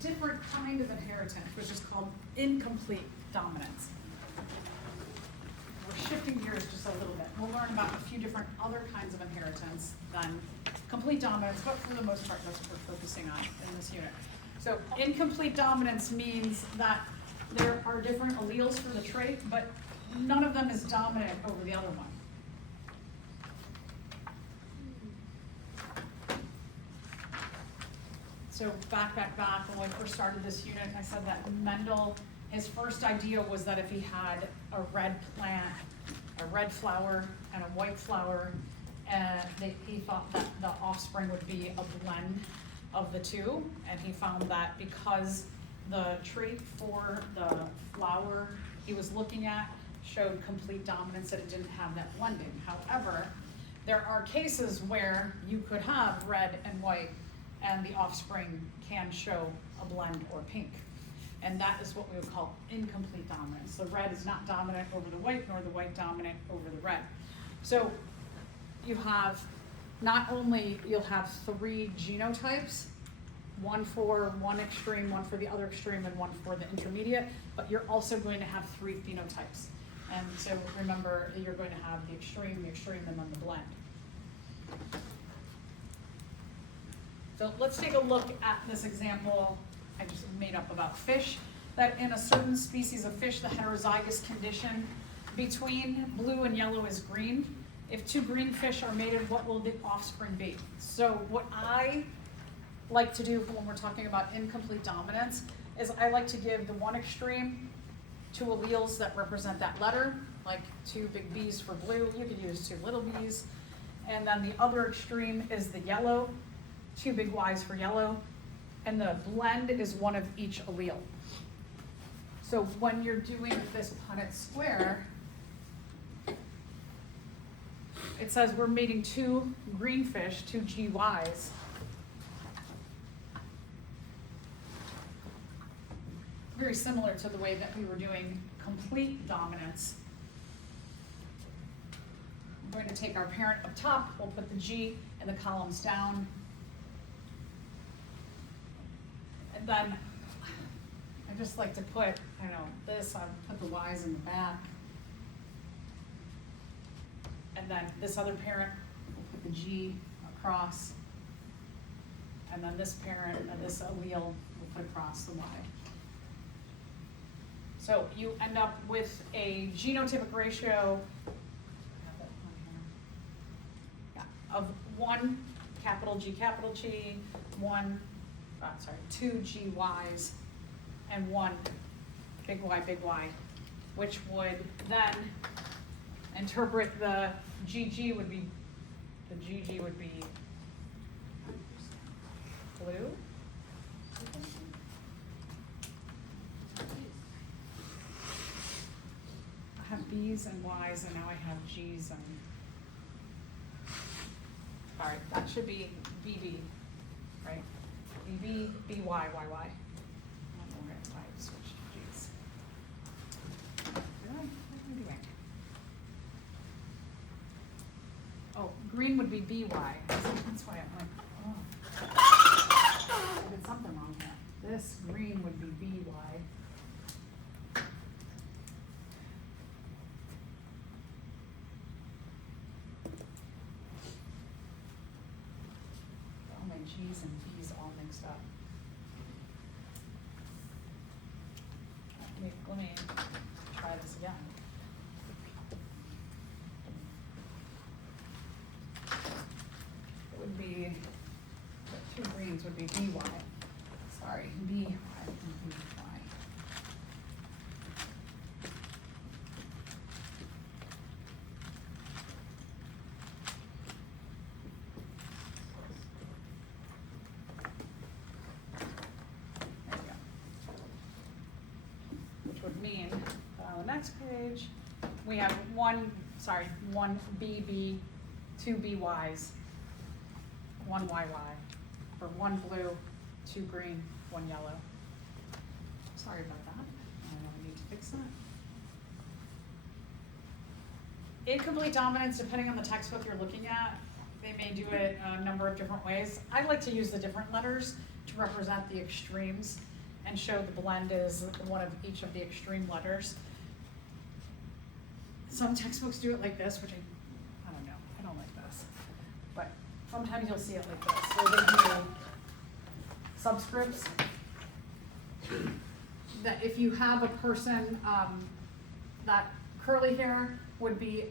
different kind of inheritance, which is called incomplete dominance. We're shifting gears just a little bit. We'll learn about a few different other kinds of inheritance than complete dominance, but for the most part, that's what we're focusing on in this unit. So incomplete dominance means that there are different alleles for the trait, but none of them is dominant over the other one. So back, when we first started this unit, I said that Mendel, his first idea was that if he had a red plant, a red flower and a white flower, he thought that the offspring would be a blend of the two, and he found that because the trait for the flower he was looking at showed complete dominance, that it didn't have that blending. However, there are cases where you could have red and white and the offspring can show a blend or pink. And that is what we would call incomplete dominance. The red is not dominant over the white, nor the white dominant over the red. So you have, not only you'll have 3 genotypes, one for one extreme, one for the other extreme, and one for the intermediate, but you're also going to have 3 phenotypes. And so remember, you're going to have the extreme, and then the blend. So let's take a look at this example I just made up about fish, that in a certain species of fish, the heterozygous condition between blue and yellow is green. If 2 green fish are mated, what will the offspring be? So what I like to do when we're talking about incomplete dominance is I like to give the one extreme 2 alleles that represent that letter, like 2 big B's for blue. You could use 2 little b's. And then the other extreme is the yellow, 2 big Y's for yellow, and the blend is one of each allele. So when you're doing this Punnett square, it says we're mating 2 green fish, 2 GYs. Very similar to the way that we were doing complete dominance. We're going to take our parent up top, we'll put the G in the columns down. And then I just like to put, this, I put the Y's in the back. And then this other parent, we'll put the G across. And then this parent and this allele, we'll put across the Y. So you end up with a genotypic ratio of 1 capital G, 2 GYs, and 1 big Y, which would then interpret the GG would be blue. I have B's and Y's, and now I have G's and. All right, that should be BB, right? BB, BY, YY. I don't know why I switched G's. What am I doing? Oh, green would be BY. That's why I'm like, oh. I did something wrong here. This green would be BY. G's and B's all mixed up. Let me try this again. It would be, the 2 greens would be BY. Sorry, BY and BY. Mean on the next page we have 1 BB, 2 BYs, 1 YY, or 1 blue, 2 green, 1 yellow. Sorry about that. I know we need to fix that. Incomplete dominance, depending on the textbook you're looking at, they may do it a number of different ways. I like to use the different letters to represent the extremes. and show the blend is one of each of the extreme letters. Some textbooks do it like this, which I don't know, I don't like this. But sometimes you'll see it like this, where they do subscripts. That if you have a person, that curly hair would be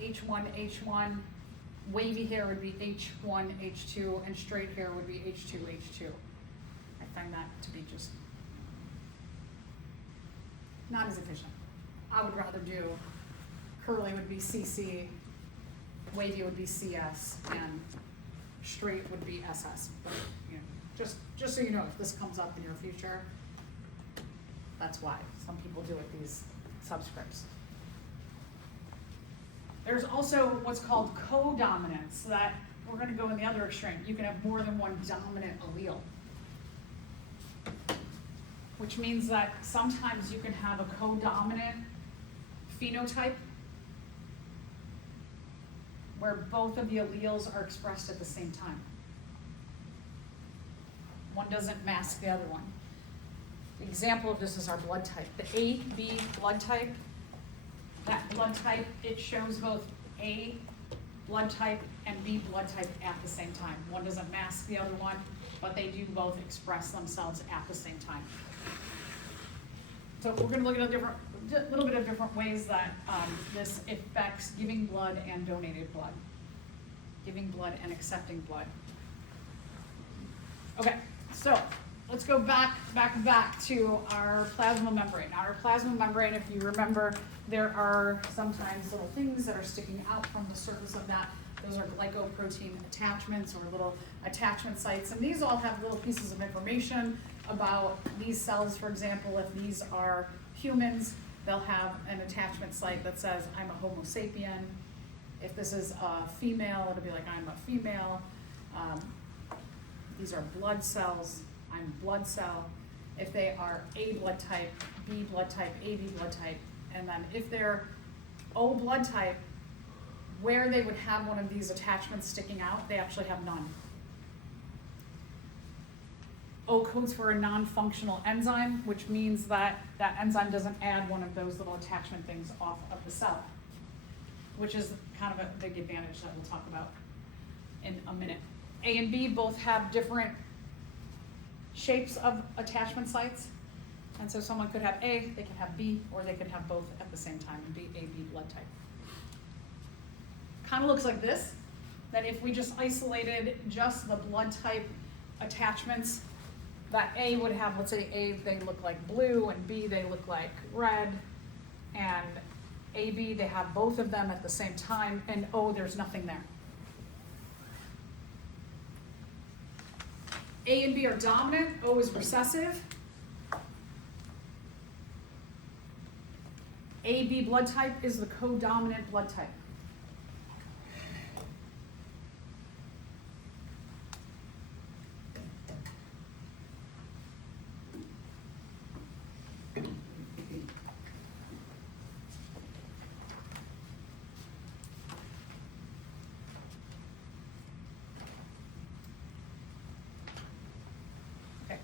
H1, H1, wavy hair would be H1, H2, and straight hair would be H2, H2. I find that to be just not as efficient. I would rather do curly would be CC, wavy would be CS, and straight would be SS. But, you know, just so you know, if this comes up in your future, that's why some people do it, these subscripts. There's also what's called codominance, that we're going to go in the other extreme. You can have more than one dominant allele, which means that sometimes you can have a codominant phenotype where both of the alleles are expressed at the same time. One doesn't mask the other one. The example of this is our blood type. The AB blood type, that blood type, it shows both A blood type and B blood type at the same time. One doesn't mask the other one, but they do both express themselves at the same time. So we're going to look at a little bit of different ways that this affects giving blood and donated blood. Giving blood and accepting blood. Okay, so let's go back to our plasma membrane. Now our plasma membrane, if you remember, there are sometimes little things that are sticking out from the surface of that. Those are glycoprotein attachments or little attachment sites, and these all have little pieces of information about these cells. For example, if these are humans, they'll have an attachment site that says, I'm a Homo sapien. If this is a female, it'll be like, I'm a female. These are blood cells, I'm a blood cell. If they are A blood type, B blood type, AB blood type, and then if they're O blood type, where they would have one of these attachments sticking out, they actually have none. O codes for a non-functional enzyme, which means that that enzyme doesn't add one of those little attachment things off of the cell, which is kind of a big advantage that we'll talk about in a minute. A and B both have different shapes of attachment sites. And so someone could have A, they could have B, or they could have both at the same time and be AB blood type. Kind of looks like this, that if we just isolated just the blood type attachments, that A would have, let's say A, they look like blue, and B, they look like red, and AB, they have both of them at the same time, and O, there's nothing there. A and B are dominant, O is recessive. AB blood type is the codominant blood type.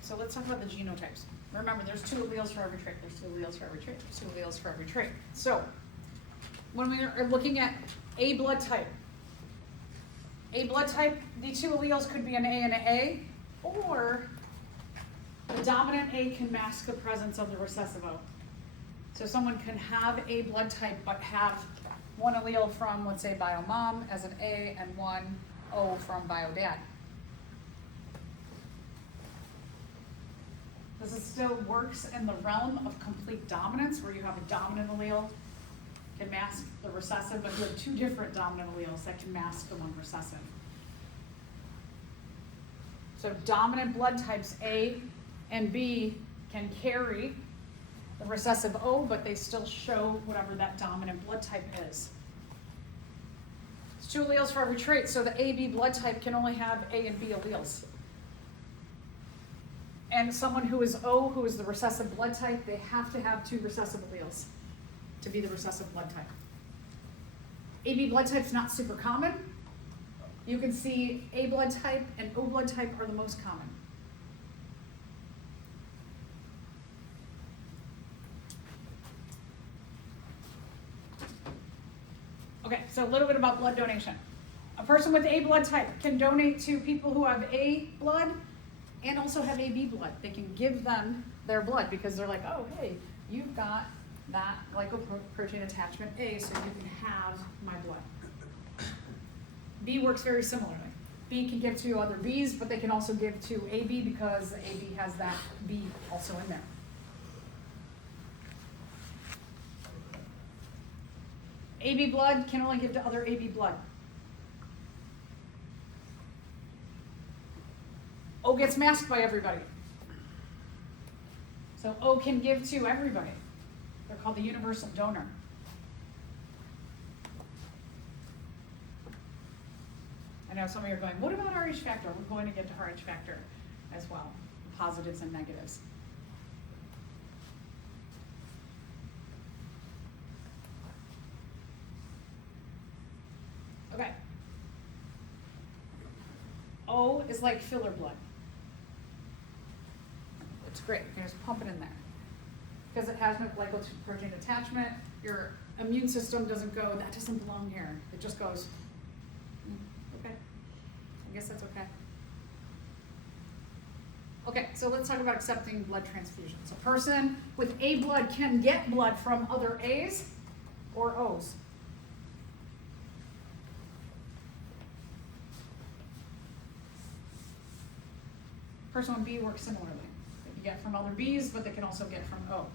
So let's talk about the genotypes. Remember, there's 2 alleles for every trait. There's 2 alleles for every trait. There's 2 alleles for every trait. So when we are looking at A blood type, the 2 alleles could be an A and an A, or the dominant A can mask the presence of the recessive O. So someone can have A blood type but have one allele from, let's say, bio mom as an A and one O from bio dad. This still works in the realm of complete dominance, where you have a dominant allele can mask the recessive, but you have 2 different dominant alleles that can mask the one recessive. So dominant blood types A and B can carry the recessive O, but they still show whatever that dominant blood type is. It's 2 alleles for every trait, so the AB blood type can only have A and B alleles. And someone who is O, who is the recessive blood type, they have to have 2 recessive alleles to be the recessive blood type. AB blood type is not super common. You can see A blood type and O blood type are the most common. Okay, so a little bit about blood donation. A person with A blood type can donate to people who have A blood and also have AB blood. They can give them their blood because they're like, oh, hey, you've got that glycoprotein attachment A, so you can have my blood. B works very similarly. B can give to other Bs, but they can also give to AB because AB has that B also in there. AB blood can only give to other AB blood. O gets masked by everybody. So O can give to everybody. They're called the universal donor. I know some of you are going, what about RH factor? We're going to get to RH factor as well, positives and negatives. Okay. O is like filler blood. It's great, you can just pump it in there. Because it has no glycoprotein attachment, your immune system doesn't go, that doesn't belong here. It just goes, okay, I guess that's okay. Okay, so let's talk about accepting blood transfusions. A person with A blood can get blood from other A's or O's. Person with B works similarly. They can get from other B's, but they can also get from O.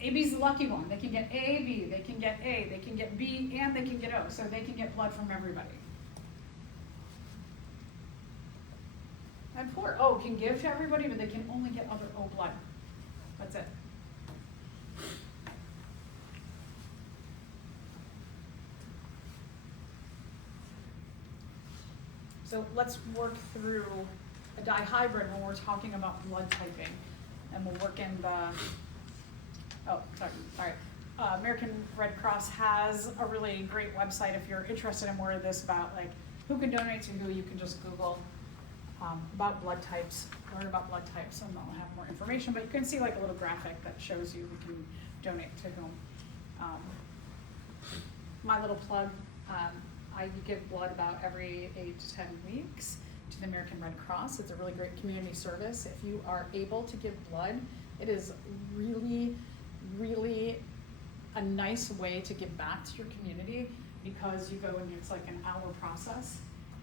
AB's the lucky one. They can get A, B, they can get A, they can get B, and they can get O. So they can get blood from everybody. And poor O can give to everybody, but they can only get other O blood. That's it. So let's work through a dihybrid when we're talking about blood typing. And we'll work in the, oh, sorry, all right. American Red Cross has a really great website if you're interested in more of this about like who can donate to who. You can just Google about blood types, learn about blood types, and they'll have more information. But you can see like a little graphic that shows you who can donate to whom. My little plug, I give blood about every 8 to 10 weeks to the American Red Cross. It's a really great community service. If you are able to give blood, it is really, really a nice way to give back to your community because you go and it's like an hour process.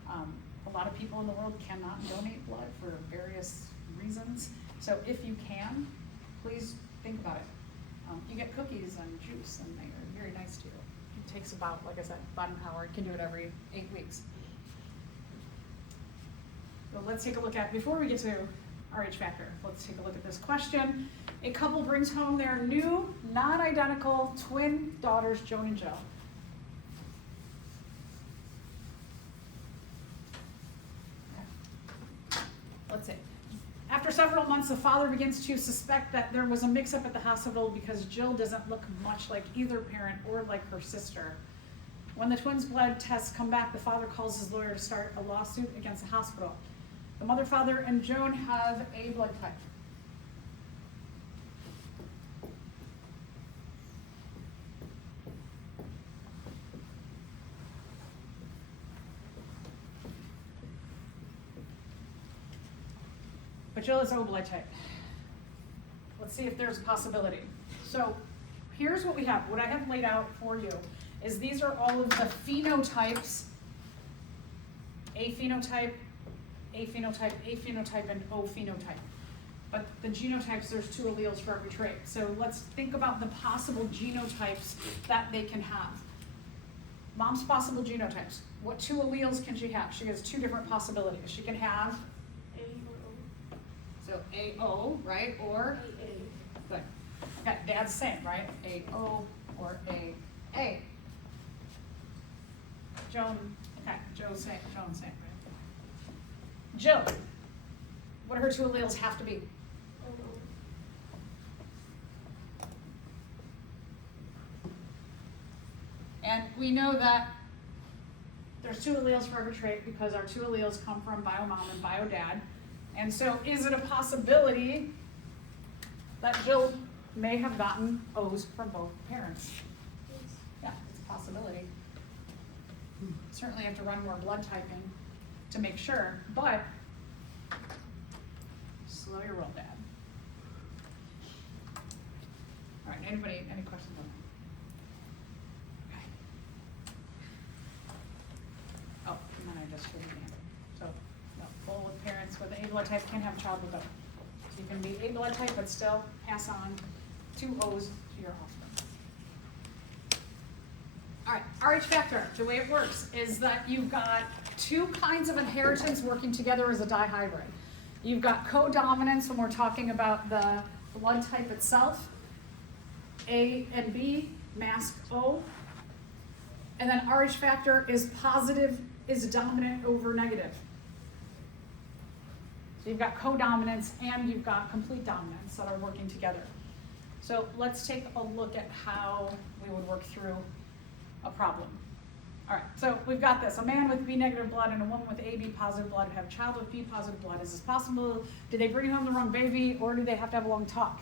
A lot of people in the world cannot donate blood for various reasons. So if you can, please think about it. You get cookies and juice and they are very nice to you. It takes about, like I said, about an hour. You can do it every 8 weeks. So let's take a look at, before we get to RH factor, let's take a look at this question. A couple brings home their new, non-identical twin daughters, Joan and Jill. Let's see. After several months, the father begins to suspect that there was a mix-up at the hospital because Jill doesn't look much like either parent or like her sister. When the twins' blood tests come back, the father calls his lawyer to start a lawsuit against the hospital. The mother, father, and Joan have A blood type. But Jill is O blood type. Let's see if there's a possibility. So here's what we have. What I have laid out for you is these are all of the phenotypes, A phenotype, A phenotype, A phenotype, and O phenotype. But the genotypes, there's 2 alleles for every trait. So let's think about the possible genotypes that they can have. Mom's possible genotypes. What 2 alleles can she have? She has 2 different possibilities. She can have so AO, right, or AA. Good. Okay, dad's same, right? AO or AA. Joan, okay, Joe's same, Joan's same, right? Jill, what do her 2 alleles have to be? And we know that there's 2 alleles for every trait because our 2 alleles come from bio mom and bio dad. And so is it a possibility that Jill may have gotten O's from both parents. Yeah, it's a possibility. Certainly have to run more blood typing to make sure, but slow your roll, Dad. All right, any questions on that? Okay. Oh, and then I just showed you the answer. So, no, full with parents with A blood type can have a child with O. So you can be A blood type, but still pass on 2 O's to your offspring. All right, RH factor, the way it works is that you've got 2 kinds of inheritance working together as a dihybrid. You've got codominance when we're talking about the blood type itself, A and B, mask O. And then RH factor is positive, is dominant over negative. So you've got codominance and you've got complete dominance that are working together. So let's take a look at how we would work through a problem. All right, so we've got this. A man with B negative blood and a woman with AB positive blood have a child with B positive blood. Is this possible? Did they bring home the wrong baby, or do they have to have a long talk?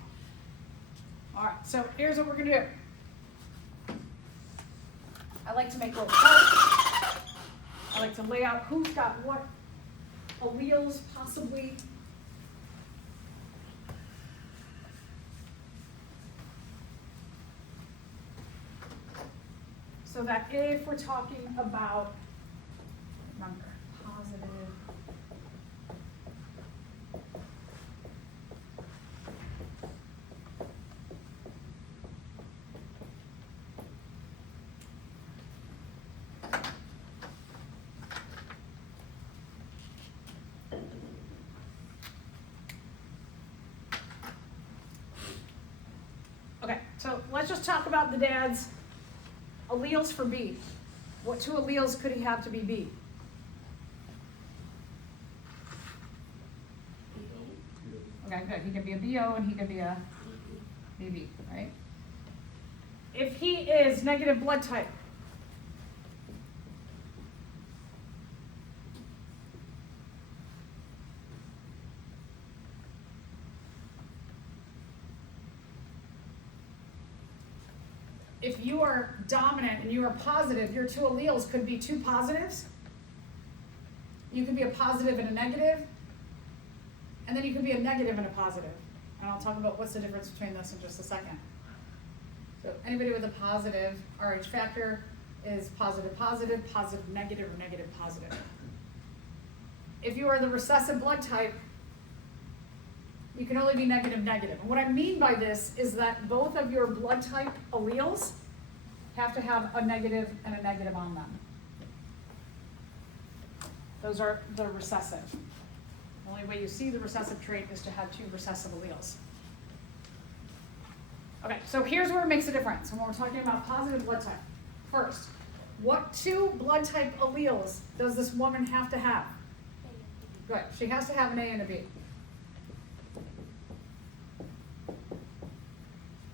All right, so here's what we're gonna do. I like to make little charts. I like to lay out who's got what alleles possibly. So that if we're talking about, remember, positive, okay, so let's just talk about the dad's alleles for B. What 2 alleles could he have to be B? Okay, good. He could be a BO and he could be a BB, right? If he is negative blood type, if you are dominant and you are positive, your 2 alleles could be 2 positives. You could be a positive and a negative, and then you could be a negative and a positive. And I'll talk about what's the difference between this in just a second. So anybody with a positive RH factor is positive, positive, positive, negative, or negative, positive. If you are the recessive blood type, you can only be negative, negative. And what I mean by this is that both of your blood type alleles have to have a negative and a negative on them. Those are the recessive. The only way you see the recessive trait is to have 2 recessive alleles. Okay, so here's where it makes a difference when we're talking about positive blood type. First, what 2 blood type alleles does this woman have to have? Good, she has to have an A and a B.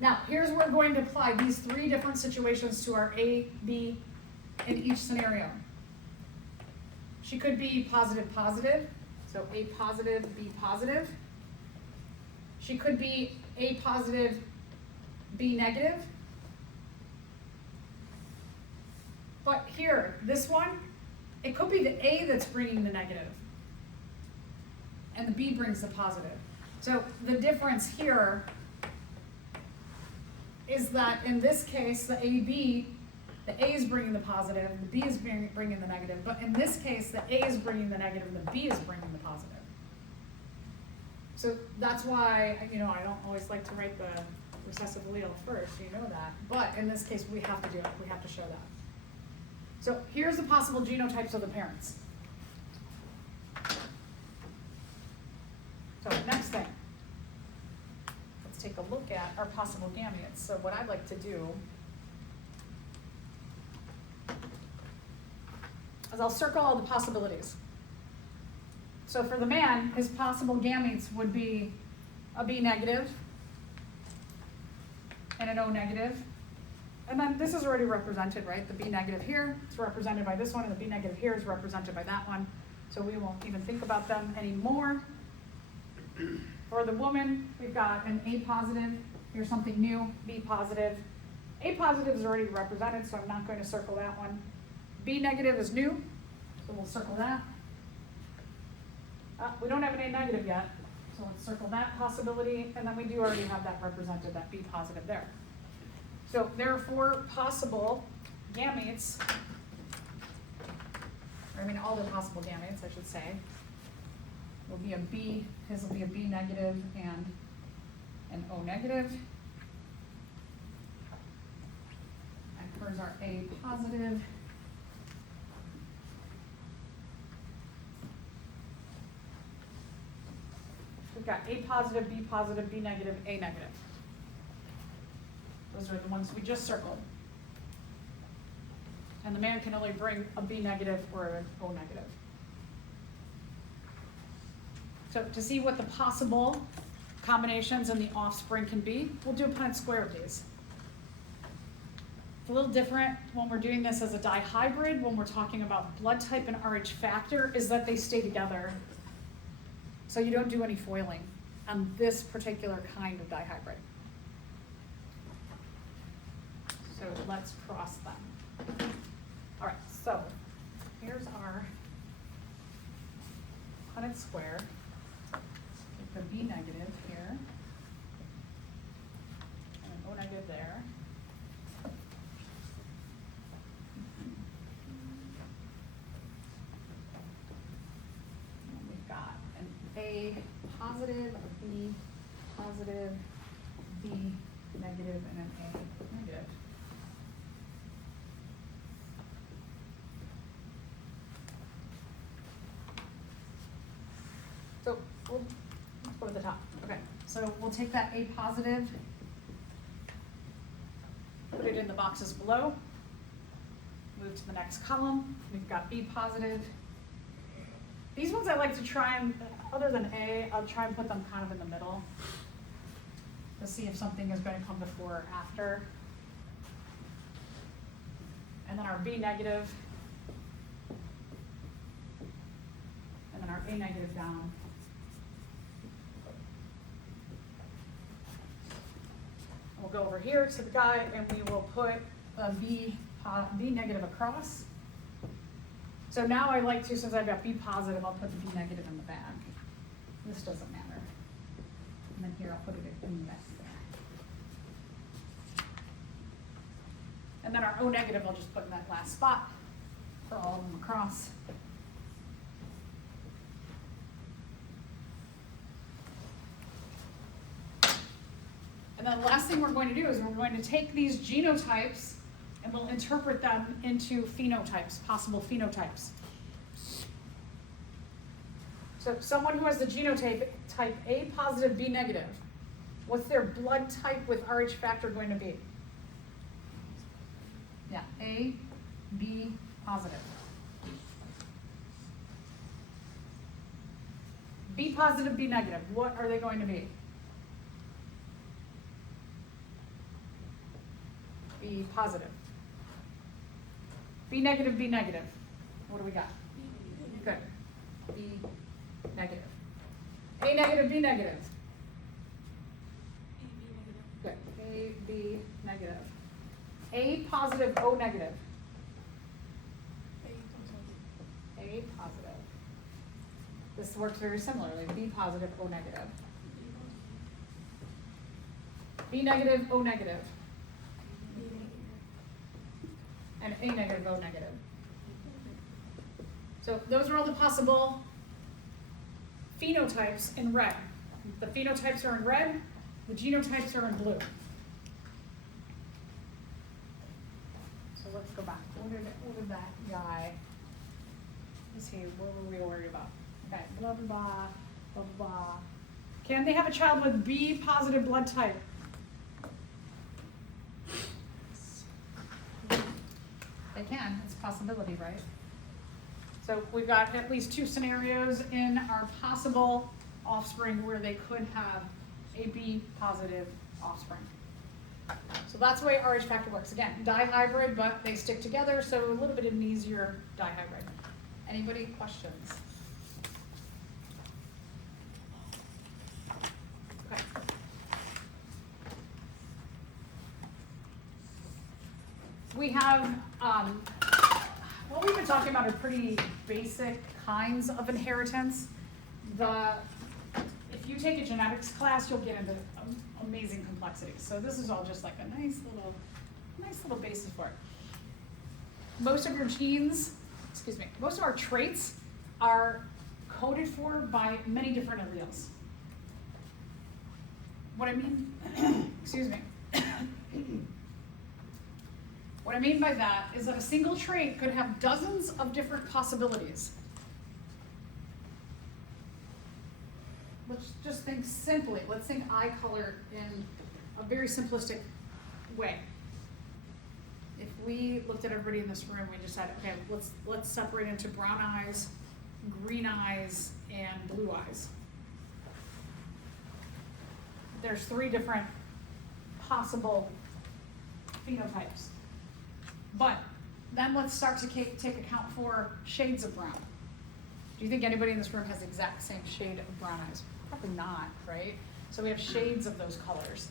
Now, here's where we're going to apply these 3 different situations to our A, B in each scenario. She could be positive, positive, so A positive, B positive. She could be A positive, B negative. But here, this one, it could be the A that's bringing the negative, and the B brings the positive. So the difference here is that in this case, the AB, the A is bringing the positive, the B is bringing the negative, but in this case, the A is bringing the negative, and the B is bringing the positive. So that's why, I don't always like to write the recessive allele first, you know that, but in this case, we have to do it, we have to show that. So here's the possible genotypes of the parents. So next thing. Take a look at our possible gametes. So what I'd like to do is I'll circle all the possibilities. So for the man, his possible gametes would be a B negative and an O negative. And then this is already represented, right? The B negative here is represented by this one, and the B negative here is represented by that one. So we won't even think about them anymore. For the woman, we've got an A positive, here's something new, B positive. A positive is already represented, so I'm not going to circle that one. B negative is new, so we'll circle that. We don't have an A negative yet, so let's circle that possibility, and then we do already have that represented, that B positive there. So there are 4 possible gametes, or I mean all the possible gametes, I should say. Will be a B, his will be a B negative and an O negative. And hers are A positive. We've got A positive, B negative, A negative. Those are the ones we just circled. And the man can only bring a B negative or an O negative. So to see what the possible combinations and the offspring can be, we'll do a Punnett square of these. It's a little different when we're doing this as a dihybrid, when we're talking about blood type and Rh factor, is that they stay together. So you don't do any foiling on this particular kind of dihybrid. So let's cross them. All right, so here's our Punnett square. The B negative here, and an O negative there. And we've got an A positive, a B positive, B negative, and an A negative. So we'll go to the top. Okay, so we'll take that A positive, put it in the boxes below, move to the next column. We've got B positive. These ones I like to try and, other than A, I'll try and put them kind of in the middle to see if something is going to come before or after. And then our B negative, and then our A negative down. We'll go over here to the guy and we will put a B negative across. So now I like to, since I've got B positive, I'll put the B negative in the bag. This doesn't matter. And then here I'll put it in the there. And then our O negative I'll just put in that last spot for all of them across. And then the last thing we're going to do is we're going to take these genotypes and we'll interpret them into phenotypes, possible phenotypes. So someone who has the genotype type A positive, B negative, what's their blood type with Rh factor going to be? Yeah, A, B positive. B positive, B negative, what are they going to be? B positive. B negative, B negative. What do we got? Good. B negative. A negative, B negative. Good. A, B negative. A positive, O negative. A positive. This works very similarly. B positive, O negative. B negative, O negative. And A negative, O negative. So those are all the possible phenotypes in red. The phenotypes are in red, the genotypes are in blue. So let's go back. What did that guy, let's see, what were we worried about? Okay, blah, blah, blah, blah, blah. Can they have a child with B positive blood type? They can, it's a possibility, right? So we've got at least 2 scenarios in our possible offspring where they could have a B positive offspring. So that's the way Rh factor works. Again, dihybrid, but they stick together, so a little bit of an easier dihybrid. Anybody questions? we have, what we've been talking about are pretty basic kinds of inheritance. If you take a genetics class, you'll get into amazing complexities. So this is all just like a nice little basis for it. Most of your genes, most of our traits are coded for by many different alleles. What I mean, what I mean by that is that a single trait could have dozens of different possibilities. Let's just think simply. Let's think eye color in a very simplistic way. If we looked at everybody in this room, we just said, okay, let's separate into brown eyes, green eyes, and blue eyes. There's 3 different possible phenotypes. But then let's start to take account for shades of brown. Do you think anybody in this room has the exact same shade of brown eyes? Probably not, right? So we have shades of those colors.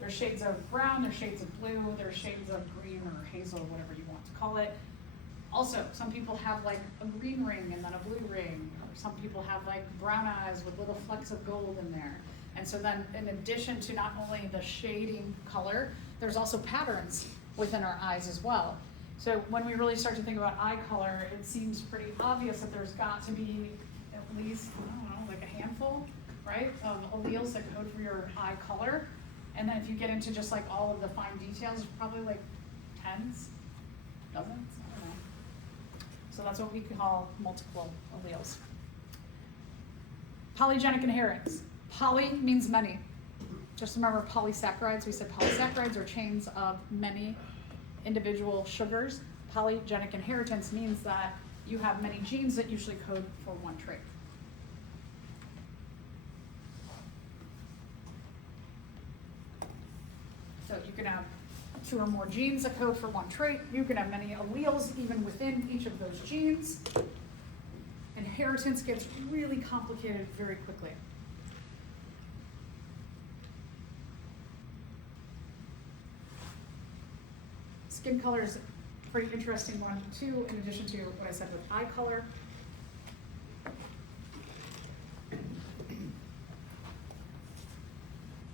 There's shades of brown, there's shades of blue, there's shades of green or hazel, whatever you want to call it. Also, some people have like a green ring and then a blue ring, or some people have like brown eyes with little flecks of gold in there. And so then in addition to not only the shading color, there's also patterns within our eyes as well. So when we really start to think about eye color, it seems pretty obvious that there's got to be at least, I don't know, like a handful, right, of alleles that code for your eye color. And then if you get into just like all of the fine details, it's probably like tens, dozens, I don't know. So that's what we call multiple alleles. Polygenic inheritance. Poly means many. Just remember polysaccharides. We said polysaccharides are chains of many individual sugars. Polygenic inheritance means that you have many genes that usually code for one trait. So you can have 2 or more genes that code for one trait. You can have many alleles even within each of those genes. Inheritance gets really complicated very quickly. Skin color is a pretty interesting one too, in addition to what I said with eye color.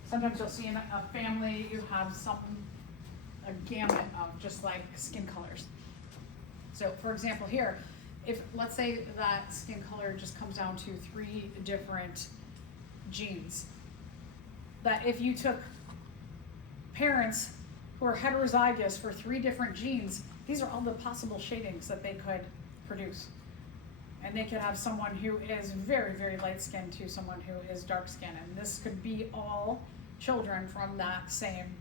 Sometimes you'll see in a family you have a gamut of just like skin colors. So for example here, if let's say that skin color just comes down to 3 different genes, that if you took parents who are heterozygous for 3 different genes, these are all the possible shadings that they could produce. And they could have someone who is very, very light skinned to someone who is dark skinned. And this could be all children from that same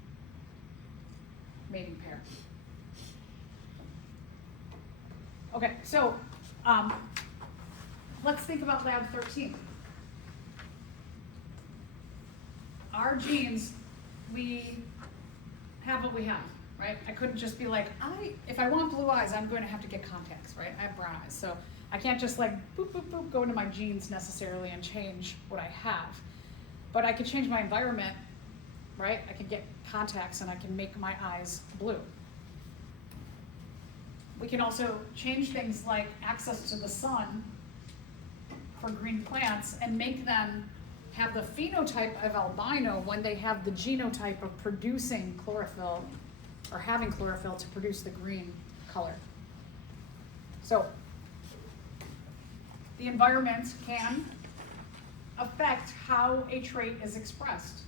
mating pair. Okay, so let's think about lab 13. Our genes, we have what we have, right? I couldn't just be like, if I want blue eyes, I'm going to have to get contacts, right? I have brown eyes, so I can't just like boop, boop, boop, go into my genes necessarily and change what I have. But I could change my environment, right? I could get contacts and I can make my eyes blue. We can also change things like access to the sun for green plants and make them have the phenotype of albino when they have the genotype of producing chlorophyll or having chlorophyll to produce the green color. So the environment can affect how a trait is expressed.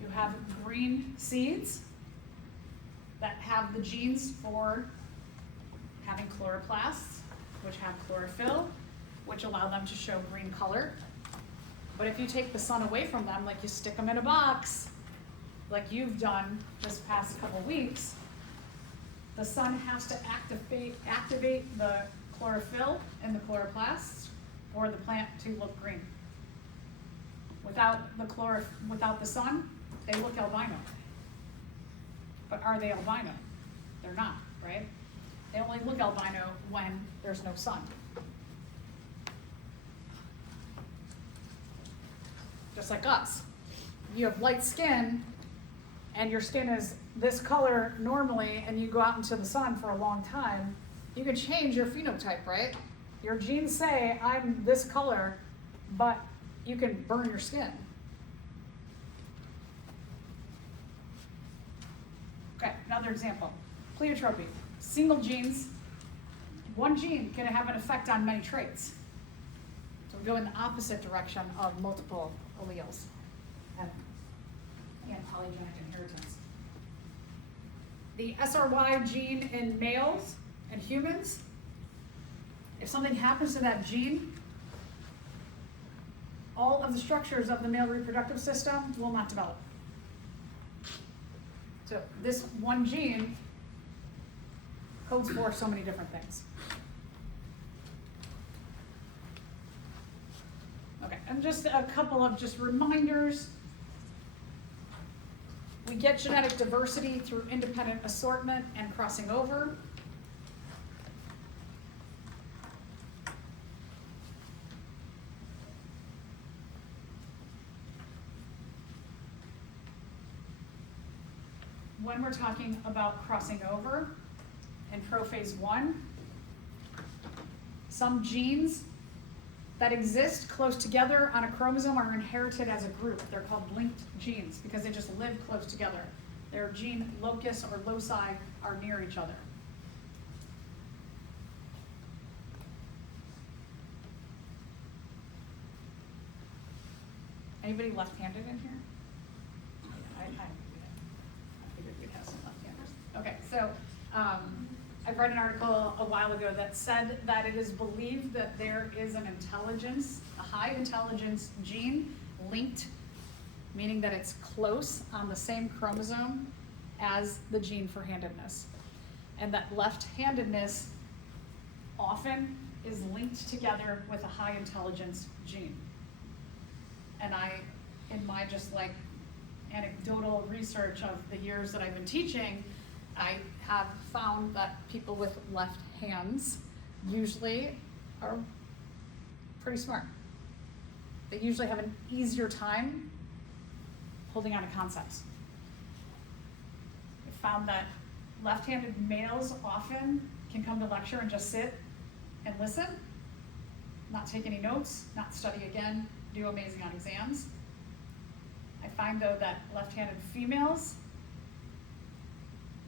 You have green seeds that have the genes for having chloroplasts, which have chlorophyll, which allow them to show green color. But if you take the sun away from them, like you stick them in a box, like you've done this past couple weeks, the sun has to activate the chlorophyll and the chloroplasts for the plant to look green. Without the sun, they look albino. But are they albino? They're not, right? They only look albino when there's no sun. just like us. You have light skin, and your skin is this color normally, and you go out into the sun for a long time, you can change your phenotype, right? Your genes say, I'm this color, but you can burn your skin. Okay, another example. Pleiotropy. Single genes, one gene can have an effect on many traits. So we go in the opposite direction of multiple alleles and polygenic inheritance. The SRY gene in males and humans, if something happens to that gene, all of the structures of the male reproductive system will not develop. So this one gene codes for so many different things. Okay, and just a couple of just reminders. We get genetic diversity through independent assortment and crossing over. When we're talking about crossing over in prophase 1, some genes that exist close together on a chromosome are inherited as a group. They're called linked genes because they just live close together. Their gene locus or loci are near each other. Anybody left-handed in here? I figured we'd have some left-handers. Okay, so I read an article a while ago that said that it is believed that there is an intelligence, a high intelligence gene linked, meaning that it's close on the same chromosome as the gene for handedness. And that left-handedness often is linked together with a high intelligence gene. And in my just like anecdotal research of the years that I've been teaching, I have found that people with left hands usually are pretty smart. They usually have an easier time holding on to concepts. I found that left-handed males often can come to lecture and just sit and listen, not take any notes, not study again, do amazing on exams. I find though that left-handed females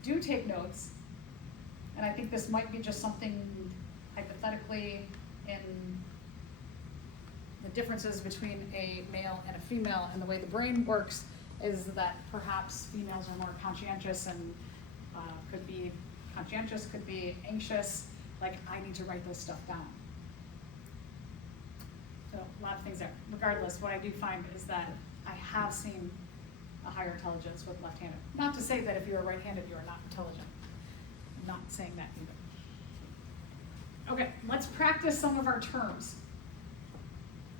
do take notes, and I think this might be just something hypothetically in the differences between a male and a female and the way the brain works is that perhaps females are more conscientious and could be conscientious, could be anxious, like I need to write this stuff down. So a lot of things there. Regardless, what I do find is that I have seen a higher intelligence with left-handed. Not to say that if you are right-handed, you are not intelligent. I'm not saying that either. Okay, let's practice some of our terms.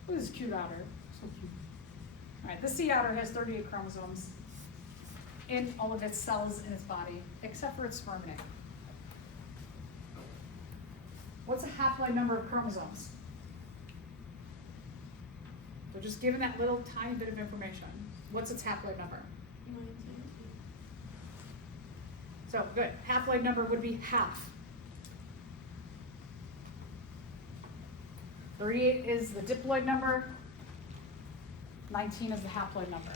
Ooh, this is cute otter, so cute. All right, this sea otter has 38 chromosomes in all of its cells in its body, except for its sperm and egg. What's a haploid number of chromosomes? So just given that little tiny bit of information. What's its haploid number? 19. So good. Haploid number would be half. 38 is the diploid number. 19 is the haploid number.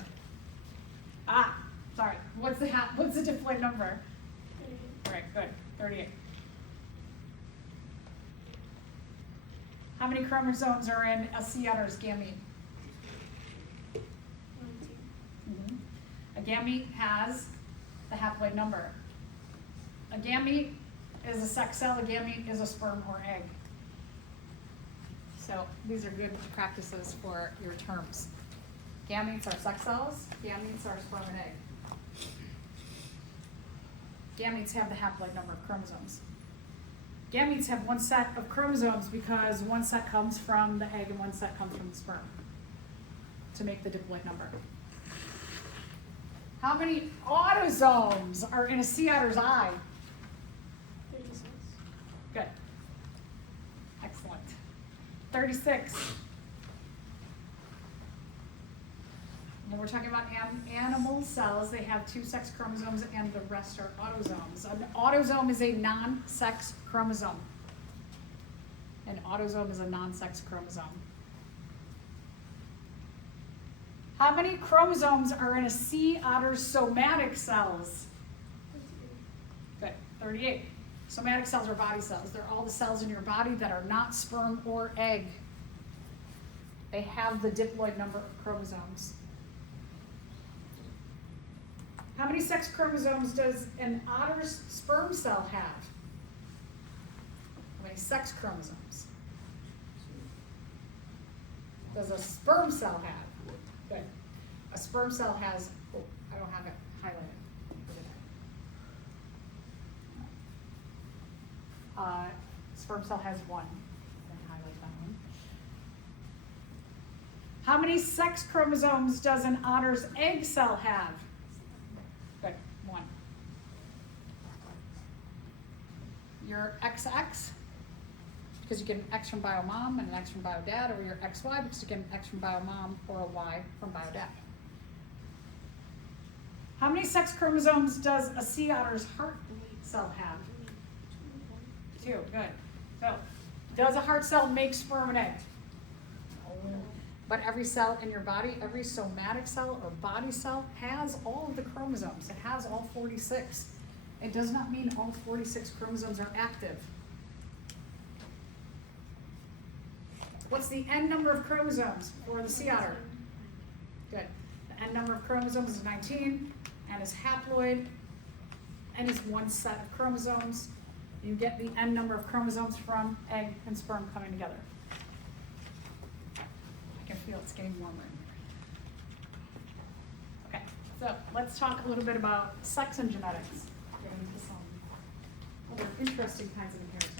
Ah, sorry. What's the diploid number? 38. All right, good. 38. How many chromosomes are in a sea otter's gamete? 19. A gamete has the haploid number. A gamete is a sex cell, a gamete is a sperm or egg. So these are good practices for your terms. Gametes are sex cells, gametes are sperm and egg. Gametes have the haploid number of chromosomes. Gametes have one set of chromosomes because one set comes from the egg and one set comes from the sperm to make the diploid number. How many autosomes are in a sea otter's eye? 36. Good. Excellent. 36. When we're talking about animal cells, they have 2 sex chromosomes and the rest are autosomes. An autosome is a non-sex chromosome. An autosome is a non-sex chromosome. How many chromosomes are in a sea otter's somatic cells? Good, 38. Somatic cells are body cells. They're all the cells in your body that are not sperm or egg. They have the diploid number of chromosomes. How many sex chromosomes does an otter's sperm cell have? How many sex chromosomes does a sperm cell have? Good. A sperm cell has, oh, I don't have it highlighted. Sperm cell has 1. Then highlight that one. How many sex chromosomes does an otter's egg cell have? Good, 1. Your XX, because you get an X from bio mom and an X from bio dad, or your XY because you get an X from bio mom or a Y from bio dad. How many sex chromosomes does a sea otter's heart cell have? 2, good. So, does a heart cell make sperm and egg? No. But every cell in your body, every somatic cell or body cell has all of the chromosomes. It has all 46. It does not mean all 46 chromosomes are active. What's the N number of chromosomes for the sea otter? Good. The N number of chromosomes is 19, and is haploid, and is 1 set of chromosomes. You get the N number of chromosomes from egg and sperm coming together. I can feel it's getting warmer in here. Okay, so let's talk a little bit about sex and genetics. Get into some other interesting kinds of inheritance.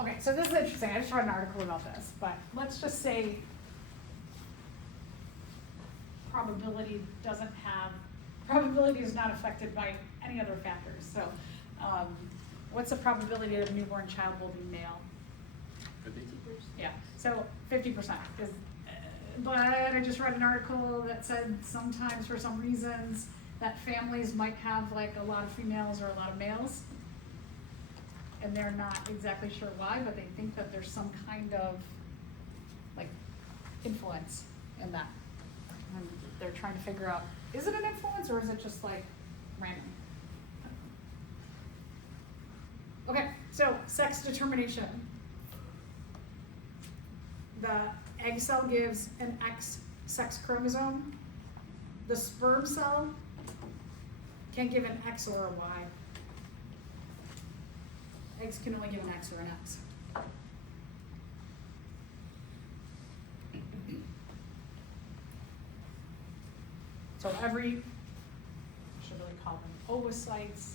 Okay, so this is interesting. I just read an article about this, but let's just say probability is not affected by any other factors. So what's the probability of a newborn child will be male? 50%. Yeah, so 50%. But I just read an article that said sometimes for some reasons that families might have like a lot of females or a lot of males. And they're not exactly sure why, but they think that there's some kind of like influence in that. And they're trying to figure out, is it an influence or is it just like random? Okay, so sex determination. The egg cell gives an X sex chromosome. The sperm cell can give an X or a Y. Eggs can only give an X or an X. So every, I should really call them oocytes.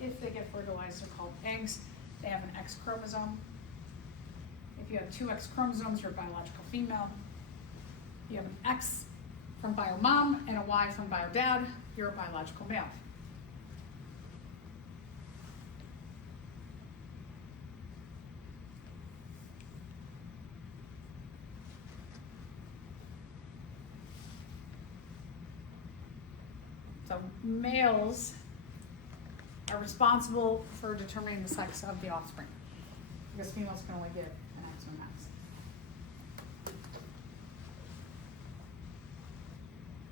If they get fertilized, they're called eggs. They have an X chromosome. If you have 2 X chromosomes, you're a biological female. You have an X from bio mom and a Y from bio dad, you're a biological male. So males are responsible for determining the sex of the offspring, because females can only give an X or an X.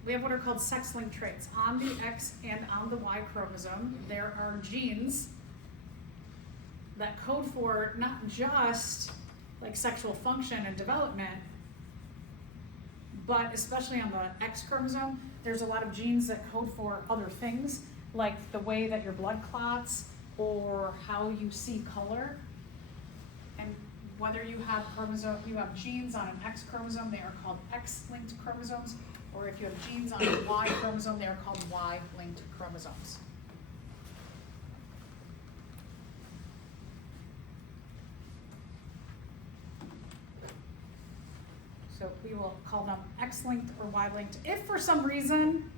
We have what are called sex-linked traits. On the X and on the Y chromosome, there are genes that code for not just like sexual function and development, but especially on the X chromosome, there's a lot of genes that code for other things, like the way that your blood clots or how you see color. And whether you have genes on an X chromosome, they are called X-linked chromosomes, or if you have genes on a Y chromosome, they are called Y-linked chromosomes. So we will call them X-linked or Y-linked. If for some reason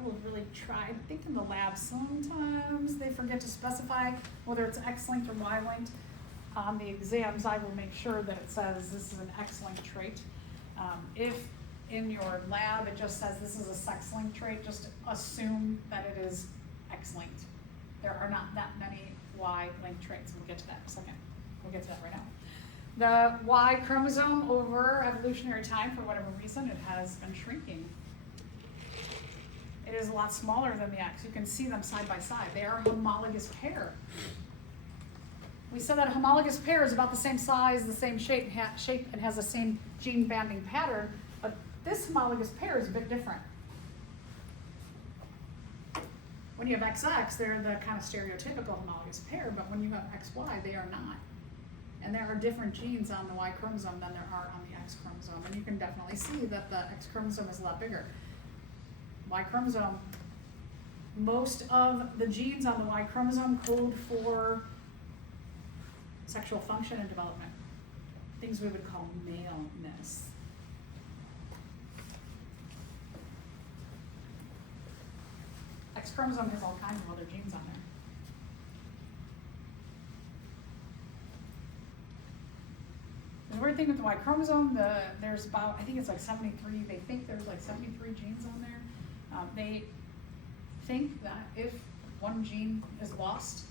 People have really tried. I think in the lab sometimes they forget to specify whether it's X-linked or Y-linked. On the exams, I will make sure that it says this is an X-linked trait. If in your lab it just says this is a sex-linked trait, just assume that it is X-linked. There are not that many Y-linked traits. We'll get to that in a second. We'll get to that right now. The Y chromosome over evolutionary time, for whatever reason, it has been shrinking. It is a lot smaller than the X. You can see them side by side. They are a homologous pair. We said that a homologous pair is about the same size, the same shape, and has the same gene banding pattern, but this homologous pair is a bit different. When you have XX, they're the kind of stereotypical homologous pair, but when you have XY, they are not. And there are different genes on the Y chromosome than there are on the X chromosome, and you can definitely see that the X chromosome is a lot bigger. Y chromosome, most of the genes on the Y chromosome code for sexual function and development, things we would call maleness. X chromosome has all kinds of other genes on there. The weird thing with the Y chromosome, there's about, I think it's like 73, they think there's like 73 genes on there. They think that if one gene is lost,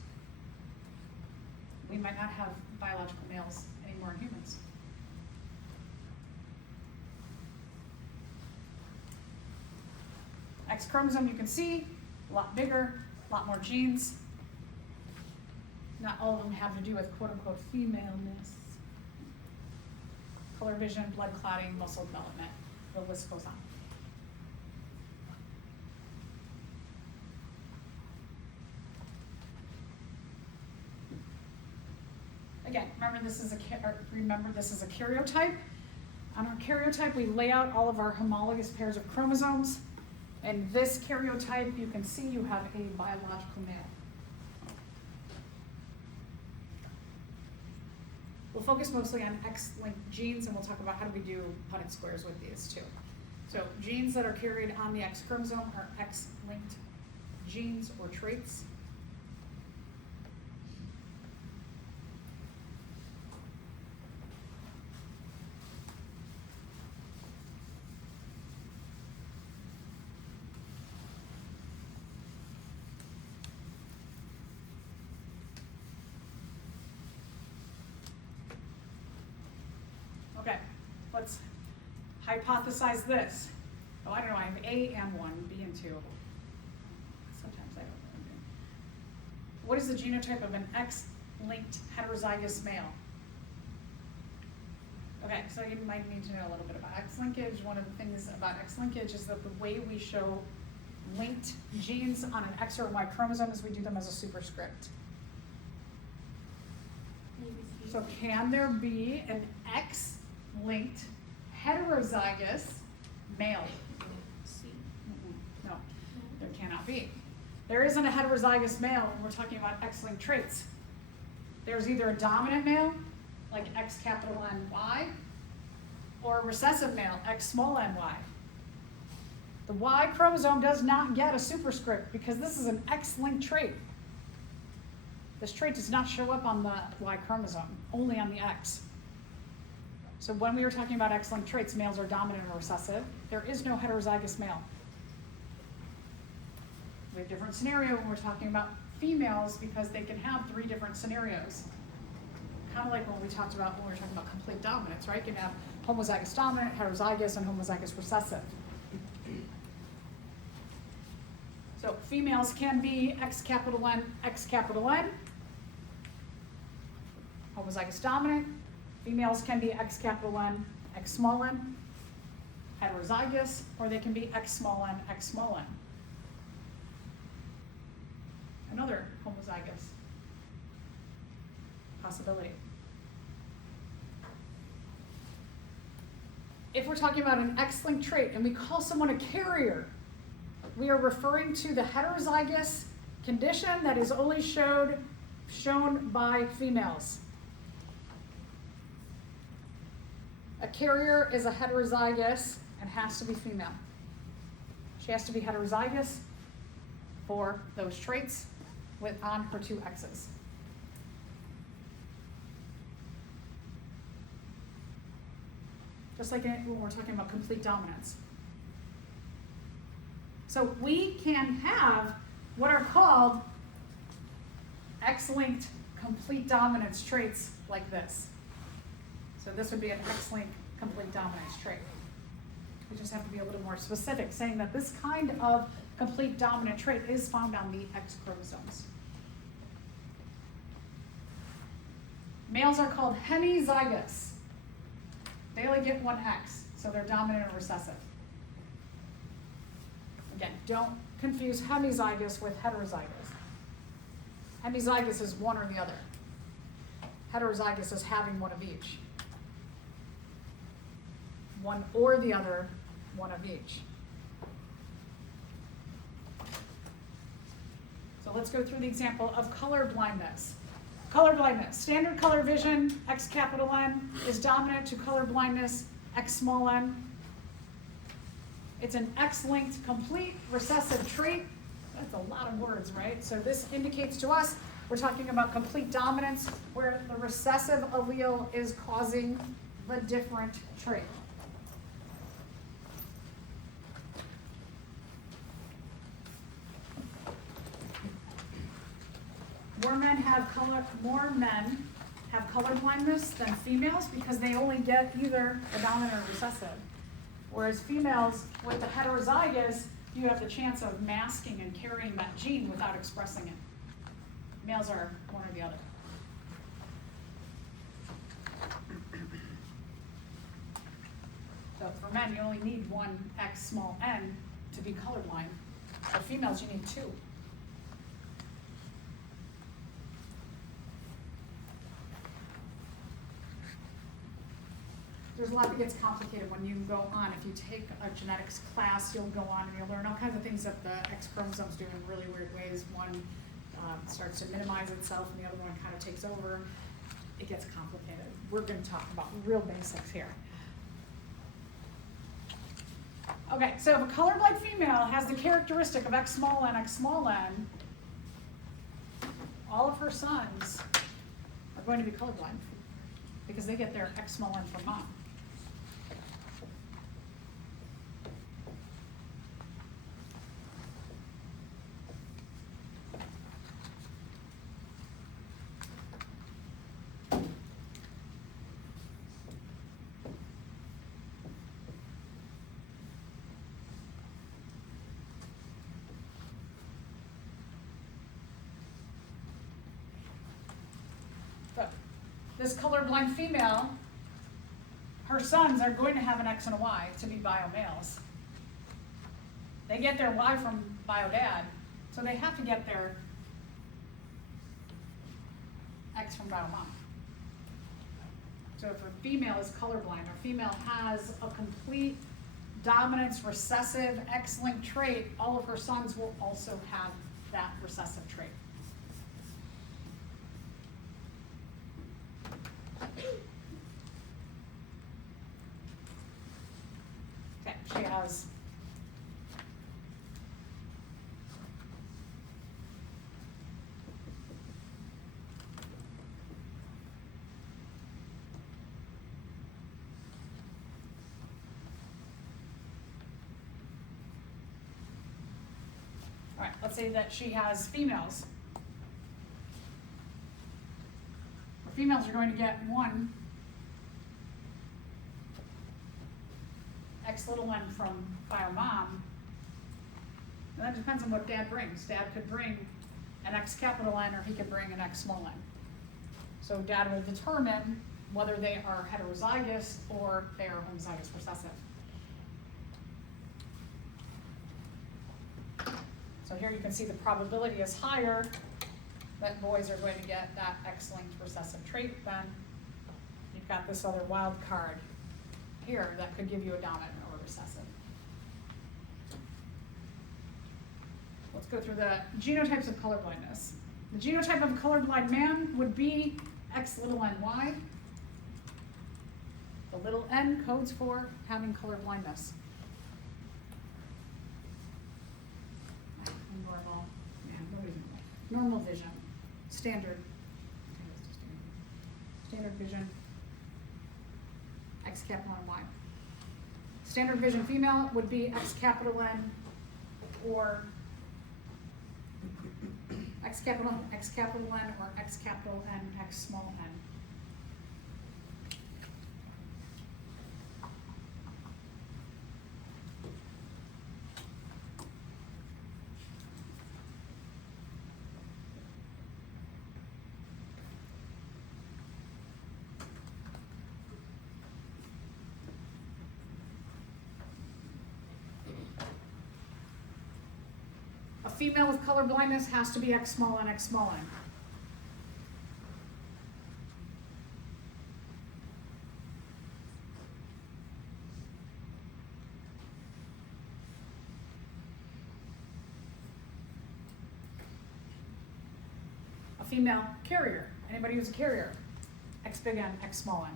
we might not have biological males anymore in humans. X chromosome, you can see, a lot bigger, a lot more genes. Not all of them have to do with quote-unquote femaleness. Color vision, blood clotting, muscle development, the list goes on. Again, remember this is a karyotype. On our karyotype, we lay out all of our homologous pairs of chromosomes. And this karyotype, you can see you have a biological male. We'll focus mostly on X-linked genes, and we'll talk about how do we do Punnett squares with these too. So genes that are carried on the X chromosome are X-linked genes or traits. Let's hypothesize this. Oh, I don't know, I have A and 1, B and 2. Sometimes I don't know. What is the genotype of an X-linked heterozygous male? Okay, so you might need to know a little bit about X-linkage. One of the things about X-linkage is that the way we show linked genes on an X or Y chromosome is we do them as a superscript. So can there be an X-linked heterozygous male? No, there cannot be. There isn't a heterozygous male when we're talking about X-linked traits. There's either a dominant male, like X capital N Y, or a recessive male, X small n y. The Y chromosome does not get a superscript because this is an X-linked trait. This trait does not show up on the Y chromosome, only on the X. So when we were talking about X-linked traits, males are dominant or recessive. There is no heterozygous male. We have a different scenario when we're talking about females because they can have 3 different scenarios. Kind of like when we talked about when we were talking about complete dominance, right? You can have homozygous dominant, heterozygous, and homozygous recessive. So females can be X capital N, X capital N. Homozygous dominant. Females can be X capital N, X small n, heterozygous, or they can be X small n, X small n. Another homozygous possibility. If we're talking about an X-linked trait and we call someone a carrier, we are referring to the heterozygous condition that is only shown by females. A carrier is a heterozygous and has to be female. She has to be heterozygous for those traits on her two X's. Just like when we're talking about complete dominance. So we can have what are called X-linked complete dominance traits like this. So this would be an X-linked complete dominance trait. We just have to be a little more specific, saying that this kind of complete dominant trait is found on the X chromosomes. Males are called hemizygous. They only get one X, so they're dominant and recessive. Again, don't confuse hemizygous with heterozygous. Hemizygous is one or the other. Heterozygous is having one of each. One or the other, one of each. So let's go through the example of color blindness. Color blindness, standard color vision, X capital N, is dominant to color blindness, X small n. It's an X-linked complete recessive trait. That's a lot of words, right? So this indicates to us we're talking about complete dominance where the recessive allele is causing the different trait. More men have color blindness than females because they only get either a dominant or recessive. Whereas females with the heterozygous, you have the chance of masking and carrying that gene without expressing it. Males are one or the other. So for men, you only need one X small n to be colorblind. For females, you need two. There's a lot that gets complicated when you go on. If you take a genetics class, you'll go on and you'll learn all kinds of things that the X chromosomes do in really weird ways. One starts to minimize itself and the other one kind of takes over. It gets complicated. We're going to talk about real basics here. Okay, so if a colorblind female has the characteristic of X small n, all of her sons are going to be colorblind because they get their X small n from mom. This colorblind female, her sons are going to have an X and a Y to be bio males. They get their Y from bio dad, so they have to get their X from bio mom. So if a female is colorblind, or female has a complete dominance recessive X-linked trait, all of her sons will also have that recessive trait. Okay, she has all right, let's say that she has females. Females are going to get one X little n from bio mom. And that depends on what dad brings. Dad could bring an X capital N or he could bring an X small n. So dad will determine whether they are heterozygous or they are homozygous recessive. So here you can see the probability is higher that boys are going to get that X-linked recessive trait. Then you've got this other wild card here that could give you a dominant or a recessive. Let's go through the genotypes of colorblindness. The genotype of a colorblind man would be X little n y. The little n codes for having colorblindness. normal vision, standard. Standard vision, X capital N Y. Standard vision female would be X capital N or X capital N or X capital N, X small n. A female with color blindness has to be X small n, X small n. A female carrier, anybody who's a carrier, X big N, X small n.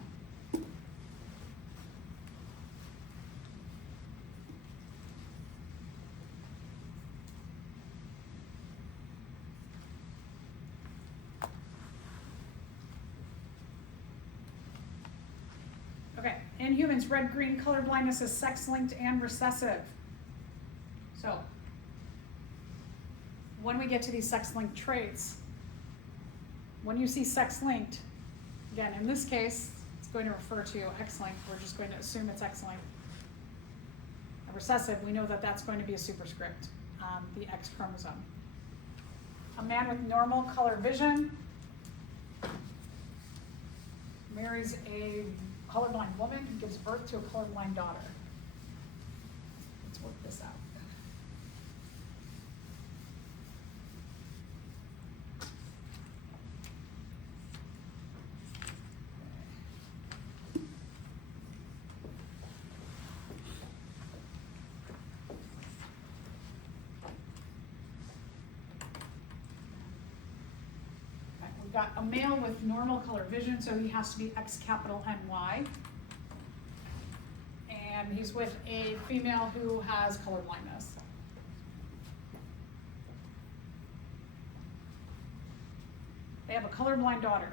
Okay, in humans, red-green color blindness is sex-linked and recessive. So, when we get to these sex-linked traits, when you see sex-linked, again, in this case, it's going to refer to X-linked. We're just going to assume it's X-linked. A recessive, we know that that's going to be a superscript on the X chromosome. A man with normal color vision marries a colorblind woman who gives birth to a colorblind daughter. Let's work this out. We've got a male with normal color vision, so he has to be X capital NY. And he's with a female who has color blindness. They have a colorblind daughter.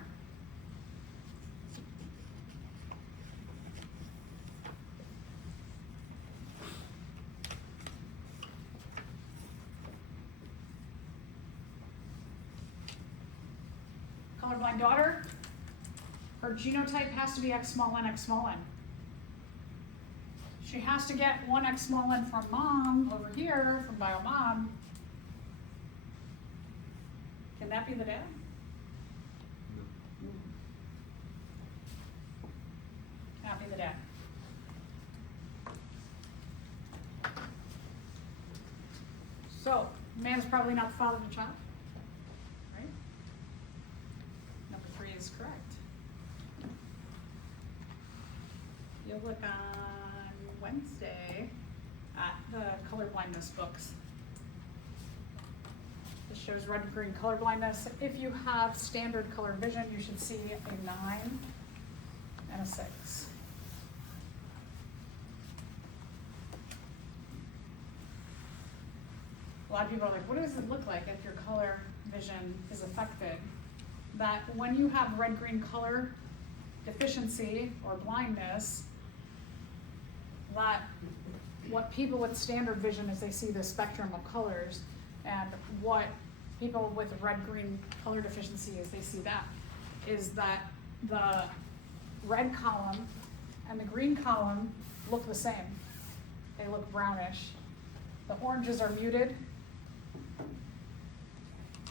Colorblind daughter, her genotype has to be X small n, X small n. She has to get one X small n from mom over here, from bio mom. Can that be the dad? Cannot be the dad. So, man's probably not the father of the child. Right? Number 3 is correct. You'll look on Wednesday at the color blindness books. This shows red and green color blindness. If you have standard color vision, you should see a 9 and a 6. A lot of people are like, what does it look like if your color vision is affected? That when you have red-green color deficiency or blindness, that what people with standard vision is they see the spectrum of colors, and what people with red-green color deficiency is they see that, is that the red column and the green column look the same. They look brownish. The oranges are muted.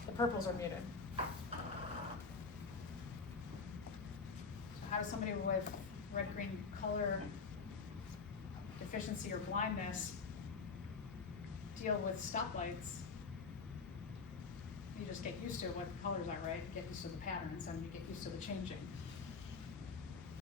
The purples are muted. So how does somebody with red-green color deficiency or blindness deal with stoplights? You just get used to what the colors are, right? You get used to the patterns and you get used to the changing.